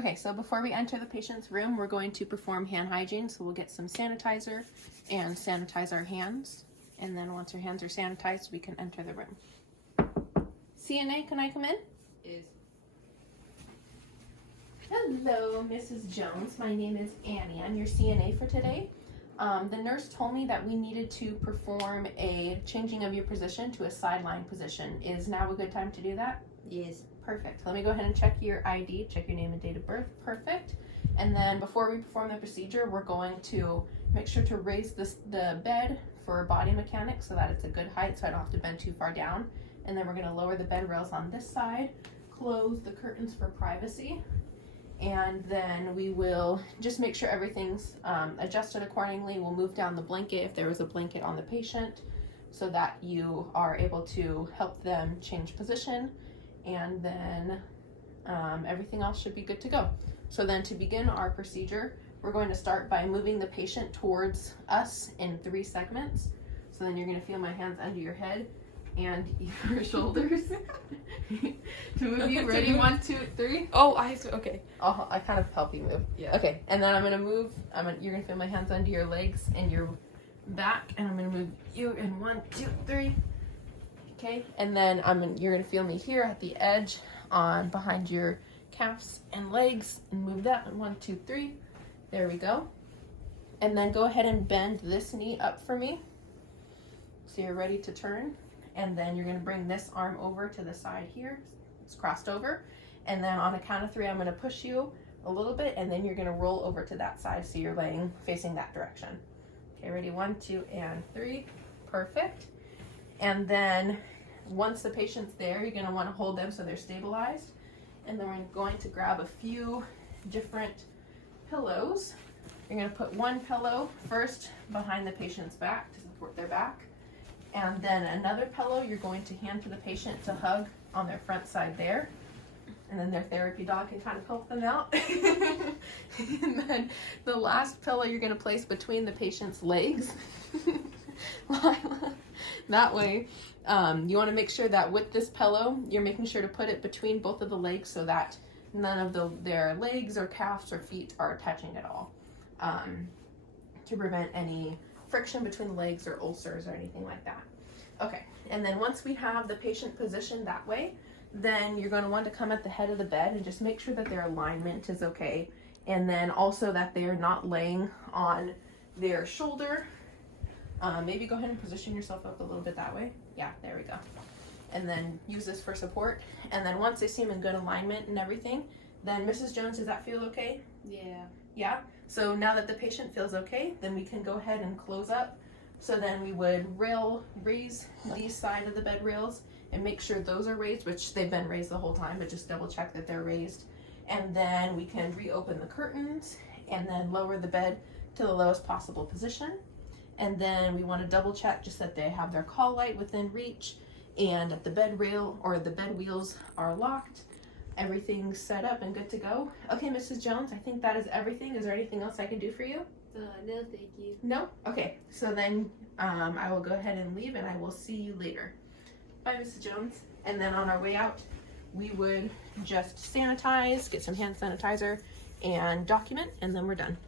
Okay, so before we enter the patient's room, we're going to perform hand hygiene. So we'll get some sanitizer and sanitize our hands. And then once our hands are sanitized, we can enter the room. CNA, can I come in? Is Hello, Mrs. Jones. My name is Annie. I'm your CNA for today. The nurse told me that we needed to perform a changing of your position to a sideline position. Is now a good time to do that? yes. Perfect. Let me go ahead and check your ID, check your name and date of birth. Perfect. And then before we perform the procedure, we're going to make sure to raise the bed for body mechanics so that it's a good height so I don't have to bend too far down. And then we're going to lower the bed rails on this side, close the curtains for privacy, and then we will just make sure everything's adjusted accordingly. We'll move down the blanket if there was a blanket on the patient so that you are able to help them change position. And then everything else should be good to go. So then to begin our procedure, we're going to start by moving the patient towards us in 3 segments. So then you're going to feel my hands under your head and your shoulders to move you. Ready? 1, 2, 3. Oh, I have to. Okay. I kind of help you move. Yeah. Okay, and then I'm going to move. You're going to feel my hands under your legs and your back, and I'm going to move you in 1, 2, 3. Okay, and then you're gonna feel me here at the edge on behind your calves and legs and move that in 1, 2, 3. There we go. And then go ahead and bend this knee up for me. So you're ready to turn. And then you're gonna bring this arm over to the side here. It's crossed over. And then on a count of 3, I'm gonna push you a little bit and then you're gonna roll over to that side so you're laying facing that direction. Okay, ready? 1, 2, and 3. Perfect. And then once the patient's there, you're going to want to hold them so they're stabilized. And then we're going to grab a few different pillows. You're going to put one pillow first behind the patient's back to support their back. And then another pillow you're going to hand to the patient to hug on their front side there. And then their therapy dog can kind of help them out. And then the last pillow you're going to place between the patient's legs. That way, you want to make sure that with this pillow, you're making sure to put it between both of the legs so that none of their legs or calves or feet are touching at all, to prevent any friction between the legs or ulcers or anything like that. Okay, and then once we have the patient positioned that way, then you're going to want to come at the head of the bed and just make sure that their alignment is okay, and then also that they're not laying on their shoulder. Maybe go ahead and position yourself up a little bit that way. Yeah, there we go. And then use this for support. And then once they seem in good alignment and everything, then Mrs. Jones, does that feel okay? Yeah. Yeah? So now that the patient feels okay, then we can go ahead and close up. So then we would raise these side of the bed rails and make sure those are raised, which they've been raised the whole time, but just double check that they're raised. And then we can reopen the curtains and then lower the bed to the lowest possible position. And then we want to double check just that they have their call light within reach and that the bed rail or the bed wheels are locked. Everything's set up and good to go. Okay, Mrs. Jones, I think that is everything. Is there anything else I can do for you? No, thank you. No? Okay, so then I will go ahead and leave and I will see you later. Bye, Mrs. Jones. And then on our way out, we would just sanitize, get some hand sanitizer and document, and then we're done.